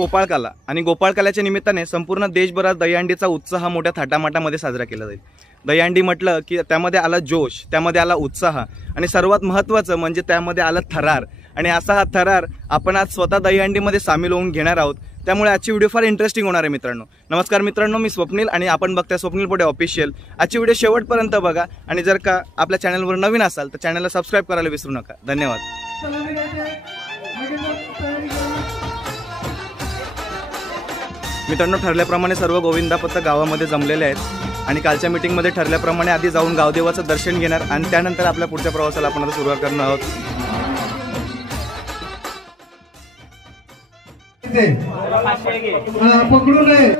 गोपाळकाला आणि गोपाळकाल्याच्या निमित्ताने संपूर्ण देशभरात दहीहंडीचा उत्साह मोठ्या थाटामाटामध्ये साजरा केला जाईल। दहीहंडी म्हटलं की त्यामध्ये आला जोश, त्यामध्ये आला उत्साह आणि सर्वात महत्त्वाचं म्हणजे त्यामध्ये आला थरार। आणि असा हा थरार आपण आज स्वतः दहीहंडीमध्ये सामील होऊन घेणार आहोत। त्यामुळे आजची व्हिडिओ फार इंटरेस्टिंग होणार आहे मित्रांनो। नमस्कार मित्रांनो, मी स्वप्नील आणि आपण बघताय स्वप्नील पोटे ऑफिशियल। आजची व्हिडिओ शेवटपर्यंत बघा आणि जर का आपल्या चॅनलवर नवीन असाल तर चॅनलला सबस्क्राइब करायला विसरू नका। धन्यवाद। मित्रांनो, ठरल्याप्रमाणे सर्व गोविंदा पथक गावामध्ये जमलेले आहेत आणि कालच्या मीटिंगमध्ये ठरल्याप्रमाणे आधी जाऊन गावदेवाचं दर्शन घेणार आणि त्यानंतर आपल्या पुढच्या प्रवासाला आपण आता सुरुवात करणार आहोत। पकडू नये।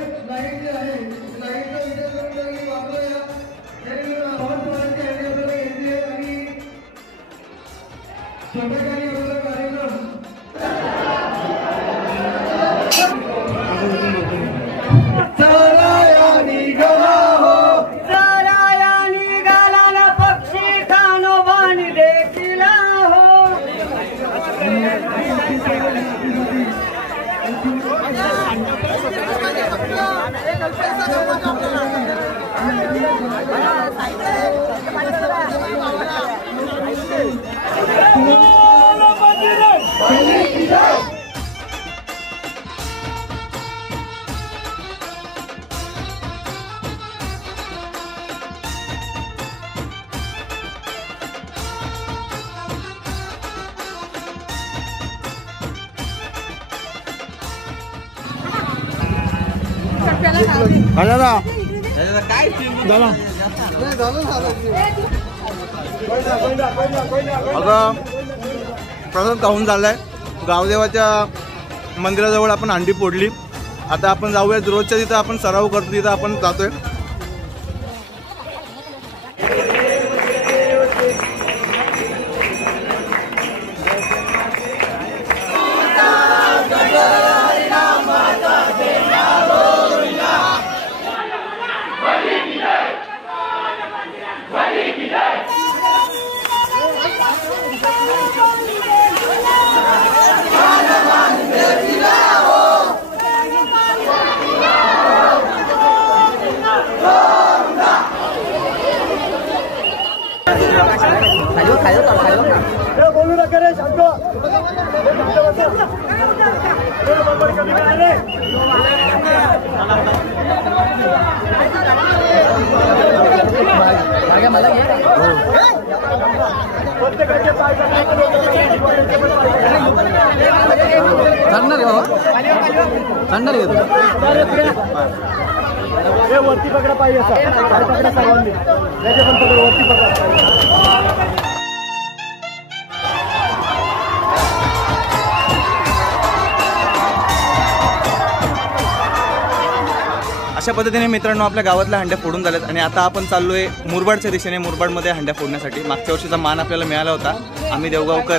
आता प्रसाद खाऊन झालाय, गावदेवाच्या मंदिराजवळ आपण हंडी फोडली। आता आपण जाऊयात रोजच्या तिथं आपण सराव करतो तिथं आपण जातोय। बोलू नका रे, शांत। वरती पकडा पाहिजे, पकडा सर्वांनी, त्याचे पण पकड, वरती पकडा। अशा पद्धतीने मित्रांनो आपल्या गावातल्या हंड्या फोडून झाल्यात आणि आता आपण चाललोय मुरबाडच्या दिशेने, मुरबाडमध्ये हंड्या फोडण्यासाठी। मागच्या वर्षीचा मान आपल्याला मिळाला होता। आम्ही देवगावकर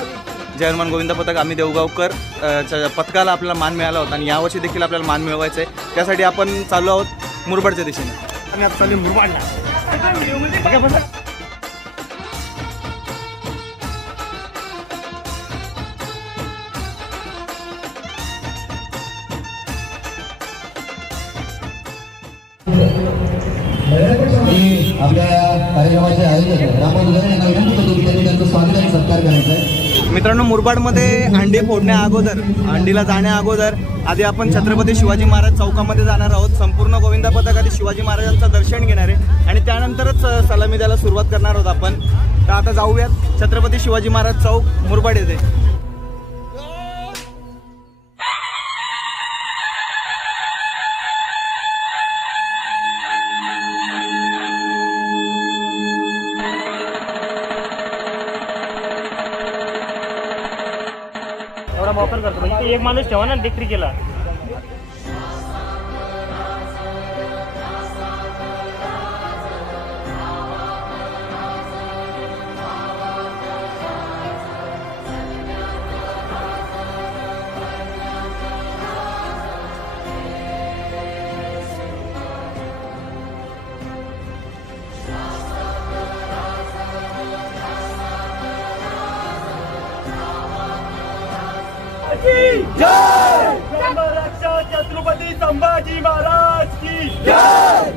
जय हनुमान गोविंदा पथक, आम्ही देवगावकर पथकाला आपल्याला मान मिळाला होता आणि यावर्षी देखील आपल्याला मान मिळवायचा आहे। त्यासाठी आपण चाललो आहोत मुरबाडच्या दिशेने आणि आता चालू मुरबाडला। आपल्या कार्यक्रमाचे आयोजक रामन यांना विनंती करतो की त्यांनी त्यांचं स्वागत आणि सत्कार करायचा आहे। मित्रांनो, मुरबाडमध्ये हंडी फोडण्या अगोदर, हंडीला जाण्या अगोदर आधी आपण छत्रपती शिवाजी महाराज चौकामध्ये जाणार आहोत। संपूर्ण गोविंदा पथक आधी शिवाजी महाराजांचं दर्शन घेणार आहे आणि त्यानंतरच सलामी द्यायला सुरुवात करणार आहोत आपण। तर आता जाऊयात छत्रपती शिवाजी महाराज चौक, मुरबाड येथे। वापर करतो म्हणजे एक माणूस ठेवा ना देखील केला। जय संभाजी महाराज की जय।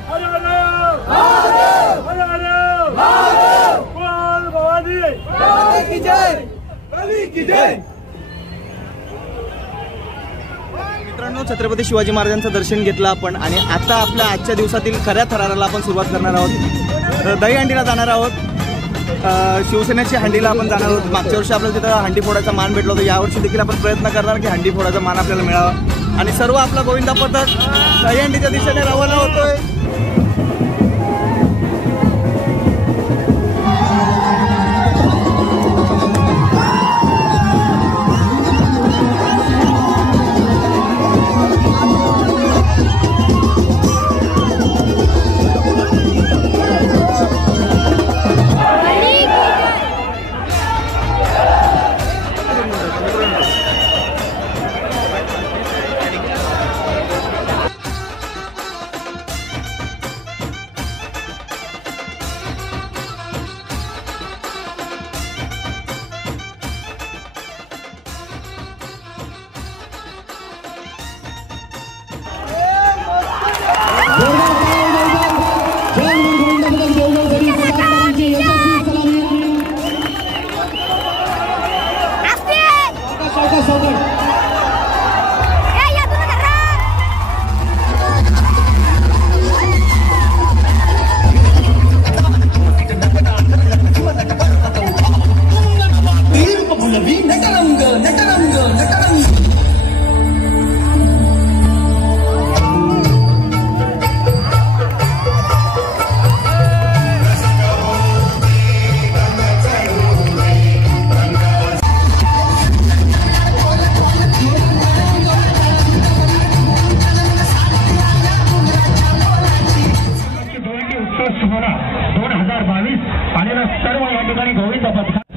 हर हर महादेव, हर हर महादेव, बोल भवानी की जय, भवानी की जय। मित्रांनो, छत्रपती शिवाजी महाराजांचं दर्शन घेतलं आपण आणि आता आपल्या आजच्या दिवसातील खऱ्या थराराला आपण सुरुवात करणार आहोत। दहीहंडीला जाणार आहोत। शिवसेनेच्या हंडीला आपण जाणार आहोत। मागच्या वर्षी आपल्याला तिथं हंडी फोडायचा मान भेटला होता। यावर्षी देखील आपण प्रयत्न करणार की हंडी फोडायचा मान आपल्याला मिळावा आणि सर्व आपला गोविंदा पथक दहीहंडीच्या दिशेने रवाना होतोय।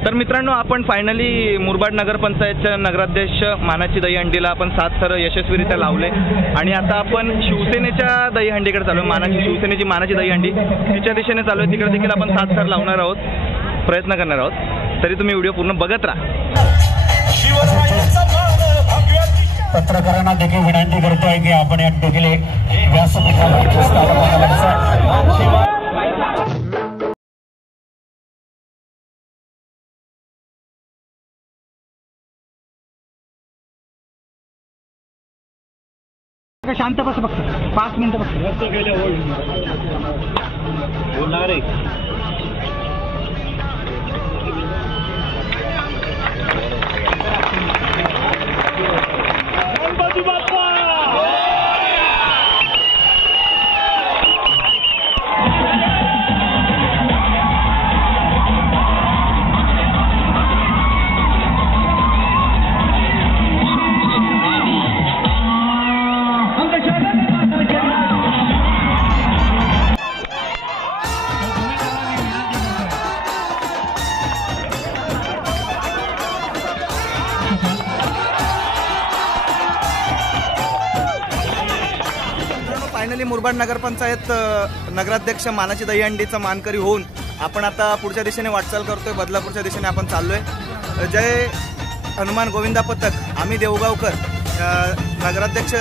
तर मित्रांनो, आपण फायनली मुरबाड नगरपंचायतच्या नगराध्यक्ष मानाची दहीहंडीला आपण 7 थर यशस्वीरित्या लावले आणि आता आपण शिवसेनेच्या दहीहंडीकडे चालू आहे। मानाची शिवसेनेची मानाची दहीहंडी तिच्या दिशेने चालू आहे। तिकडे देखील आपण 7 थर लावणार आहोत, प्रयत्न करणार आहोत। तरी तुम्ही व्हिडिओ पूर्ण बघत राहा। पत्रकारांना देखील विनंती करतोय की आपण या देखील एक व्यासपीठावर स्थापना शांत बस, फक्त 5 मिनिटं फक्त बोलणार आहे। गणपती बाप्पा फायनली मुरबाड नगरपंचायत नगराध्यक्ष मानाची दहीहंडीचा मानकरी होऊन आपण आता पुढच्या दिशेने वाटचाल करतोय। बदलापूरच्या दिशेने आपण चाललोय। जय हनुमान गोविंदा पथक आम्ही देवगावकर नगराध्यक्ष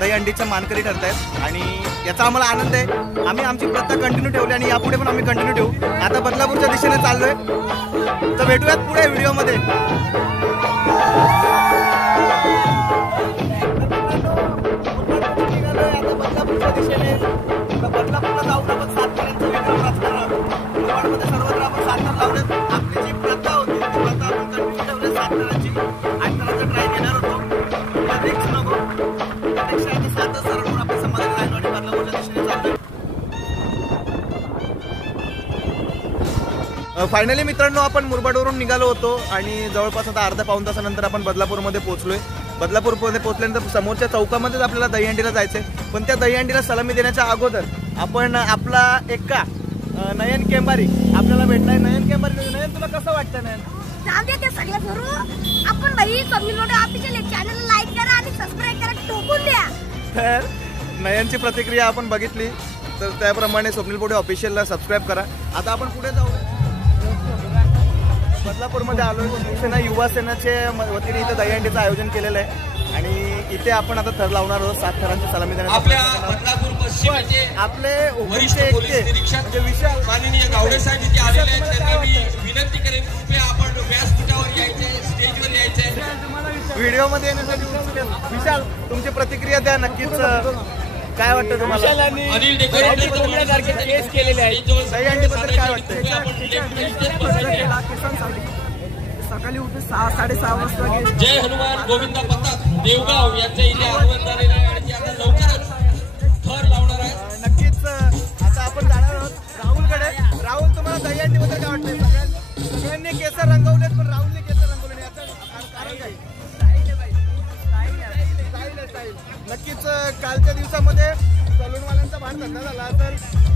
दहीहंडीचा मानकरी ठरत आहेत आणि याचा आम्हाला आनंद आहे। आम्ही आमची प्रथा कंटिन्यू ठेवली आणि यापुढे पण आम्ही कंटिन्यू ठेवू। आता बदलापूरच्या दिशेने चाललोय, तर भेटूयात पुढे व्हिडिओमध्ये। बदलापूरच्या दिशेने बदलापूरला जाऊन आपण 7 पर्यंत सर्वत्र आपण 7 थर लावले। आपली जी प्रथा होती ती प्रथा आपण कंटिन्यू ठेवली 7 थरांची। 8 थरांचा ट्राय घेणार होतो, नेक्स्ट नको नेक्स्ट आता 7च थर म्हणून आपण समाधान राहिलो आणि बदलापूरच्या दिशेने चाललोय। फायनली मित्रांनो, आपण मुरबाडवरून निघालो होतो आणि जवळपास आता अर्धा पाऊण तासानंतर आपण बदलापूरमध्ये पोहोचलोय। बदलापूरमध्ये पोहोचल्यानंतर समोरच्या चौकामध्येच आपल्याला दहीहंडीला जायचंय, पण त्या दहीहंडीला सलामी देण्याच्या अगोदर आपण आपला एका नयन केंबारी आपल्याला भेटलाय। नयन केंबारी, नयन तुला कसं वाटतं? नयन जाऊ दे ते सगळं करू आपण भाई समीर मोठे ऑफिशियल चॅनल लाईक करा आणि सबस्क्राइब करा, टोकून द्या। तर नयनची प्रतिक्रिया आपण बघितली, तर त्याप्रमाणे स्वप्नील पोटे ऑफिशियलला सबस्क्राइब करा। आता आपण पुढे जाऊ। बदलापूरमध्ये आलोय। शिवसेना युवा सेनाच्या वतीने इथं दहीहंडीचं आयोजन केलेलं आहे आणि इथे आपण आता थर लावणार आहोत 7 थरांची सलामी देण्याचा आपल्या प्रयत्न करणार आहोत. बदलापूर पश्चिमेचे आपले वरिष्ठ ओबीसी पोलीस एकटे निरीक्षक म्हणजे विशाल माननीय गावडे साहेब इथे आलेले आहेत. त्यांना मी विनंती करेन कृपया आपण व्यासपीठावर यायचे, स्टेजवर यायचे. व्हिडिओ मध्ये येण्यासाठी उत्सुक आहेत. विशाल तुमची प्रतिक्रिया द्या नक्कीच. काय वाटतं तुम्हाला? अनिल डेकोरेटर केस केलेले आहेत. दहीहंडीबद्दल काय वाटतंय? सकाळी उठून 6:30 वाजता गेले. जय हनुमान गोविंदा पथक देवगाव यांचं इथे आगमन झालेलं आहे आणि ते आता लवकरच थर लावणार आहे. नक्कीच आता आपण जाणार आहोत राहुलकडे. राहुल, तुम्हाला दहीहंडीबद्दल काय वाटतंय? सगळ्यांनी केसर रंगवलेत पण राहुलने केसर रंगवले नाही. याचं कारण काय? स्टाईल. नक्कीच कालच्या दिवसामध्ये सलूनवाल्यांचा भांडण झाला तर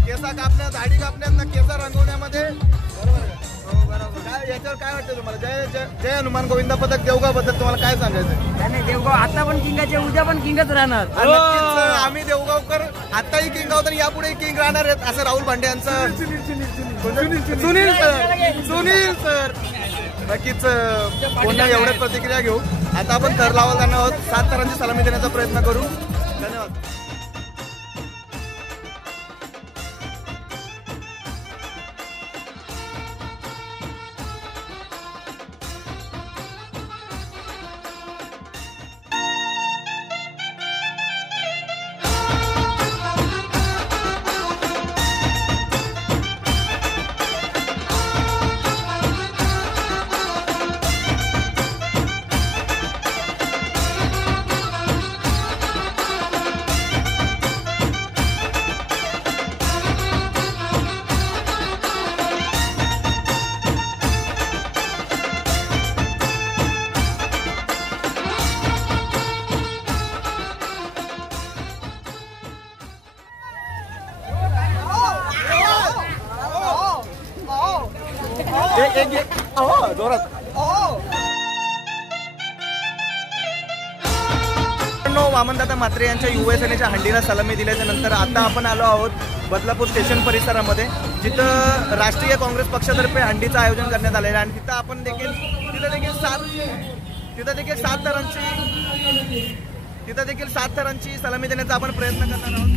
केसा कापण्यात, दाढी कापण्यात, केसा रंगवण्यामध्ये. बरोबर आहे. हो, बरोबर. काय याच्यावर काय वाटतं तुम्हाला? जय हनुमान गोविंदा पथक देवगाव बद्दल तुम्हाला काय सांगायचं? नाही देवगाव आता पण किंगाचे, उद्या पण किंगच राहणार. नक्कीच आम्ही देवगावकर आताही किंग आहोत आणि यापुढे किंग राहणार आहेत असं राहुल भांडे यांचं. सुनील सर नक्कीच पुन्हा एवढ्याच प्रतिक्रिया घेऊ. आता आपण थर लावायला जाणार आहोत. 7 थरांची सलामी देण्याचा प्रयत्न करू. धन्यवाद. जोरात. वामनदादा म्हात्रे यांच्या युवासेनेच्या हंडीला सलामी दिल्याच्या नंतर आता आपण आलो आहोत बदलापूर स्टेशन परिसरामध्ये, जिथं राष्ट्रीय काँग्रेस पक्षातर्फे हंडीचं आयोजन करण्यात आलेलं आहे. आणि तिथं आपण देखील सात थरांची सलामी देण्याचा आपण प्रयत्न करणार आहोत.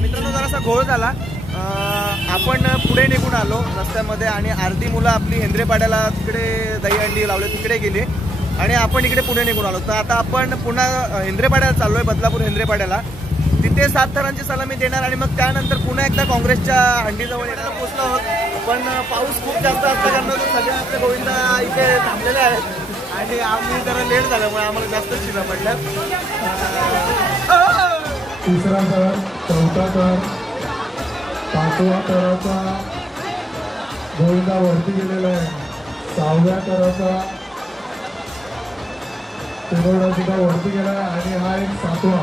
मित्रांनो जरासा घोळ झाला. आपण पुढे निघून आलो रस्त्यामध्ये आणि अर्धी मुलं आपली हेंद्रेपाड्याला तिकडे दहीहंडी लावले तिकडे गेली आणि आपण इकडे पुढे निघून आलो. तर आता आपण पुन्हा हेंद्रेपाड्याला चाललोय, बदलापूर हेंद्रेपाड्याला. तिथे 7 थरांची सलामी देणार आणि मग त्यानंतर पुन्हा एकदा काँग्रेसच्या हंडीजवळ येण्याला पोहोचलो आहोत. पण पाऊस खूप जास्त असल्याकारणानं सगळे आपले गोविंदा इथे थांबलेले आहेत आणि आम्ही जरा लेट झाल्यामुळे आम्हाला जास्त शिरा पडल्या. तिसरा थर, चौथा थर, 5व्या थराचा गोविंदा वरती गेलेला आहे. 6व्या थराचा तिरोडा सुद्धा वरती गेला आहे आणि हा एक 7वा.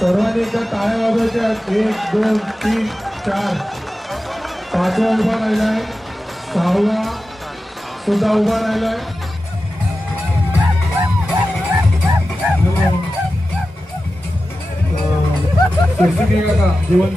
सर्वांनी एकदा टाळ्या वाजवायच्या. 1 2 3 4. 5वा उभा राहिलाय, 6वा सुद्धा उभा राहिलाय. का जीवन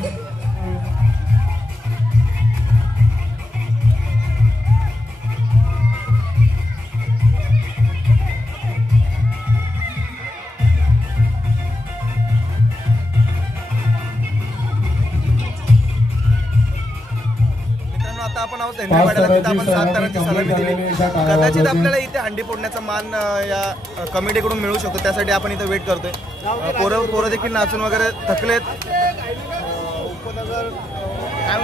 आता आपण आहोत हेंद्रेपाड्याला. तिथं आपण 7 थरांची सलामी दिली. कदाचित आपल्याला इथे हंडी फोडण्याचा मान या कमिटीकडून मिळू शकतो. त्यासाठी आपण इथे वेट करतोय. पोरं देखील नाचून वगैरे थकलेत. उपनगर काय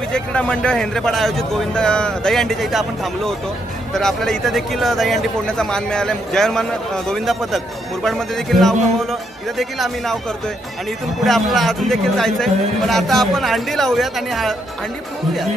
विजय क्रीडा मंडळ हेंद्रेपाडा आयोजित गोविंद दहीहंडीच्या इथे आपण थांबलो होतो. तर आपल्याला इथं देखील दहीहंडी फोडण्याचा मान मिळाला. जय हनुमान गोविंदा पथक मुरबाडमध्ये देखील नाव कमवलं. इथं देखील आम्ही नाव करतोय आणि इथून पुढे आपल्याला अजून देखील जायचंय. पण आता आपण हंडी लावूयात आणि हंडी फोडूयात.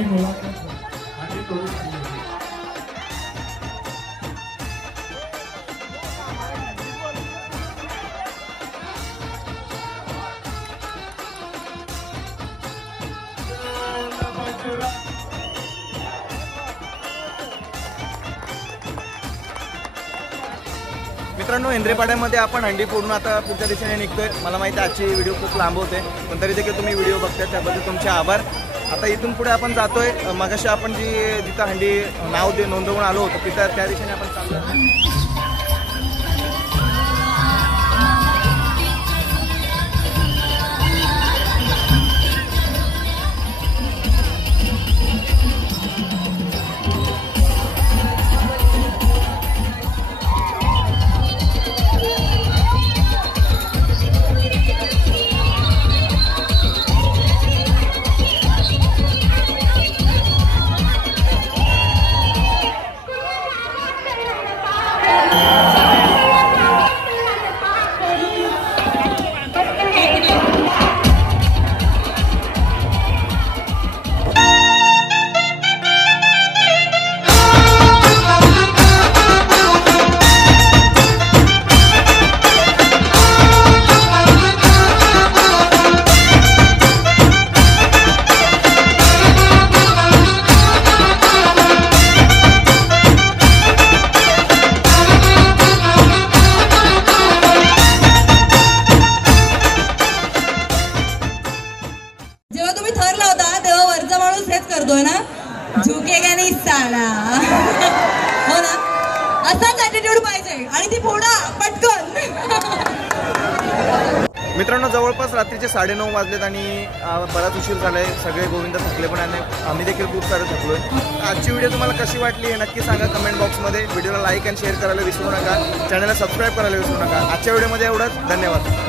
मित्रांनो, हेंद्रेपाड्यामध्ये आपण हंडी फोडून आता पुढच्या दिशेने निघतोय. मला माहिती आहे आजची व्हिडिओ खूप लांब होते, पण तरी देखील तुम्ही व्हिडिओ बघताय त्याबद्दल तुमचे आभार. आता इथून पुढे आपण जातोय. मगाशी आपण जिथं हंडी नाव नोंदवून आलो होतो तिथं त्या दिशेने आपण चाललो. करतोय ना, झुकेगा नाही साला. हो ना, असाच ॲटिट्यूड पाहिजे आणि ती फोडा पटकन. मित्रांनो, जवळपास रात्रीचे 9:30 वाजलेत आणि बराच उशीर झालाय. सगळे गोविंद थकले पण आणि आम्ही देखील खूप सारे थकलोय. आजची व्हिडिओ तुम्हाला कशी वाटली हे नक्की सांगा कमेंट बॉक्समध्ये. व्हिडिओला लाईक आणि शेअर करायला विसरू नका. चॅनलला सबस्क्राईब करायला विसरू नका. आजच्या व्हिडिओमध्ये एवढंच. धन्यवाद.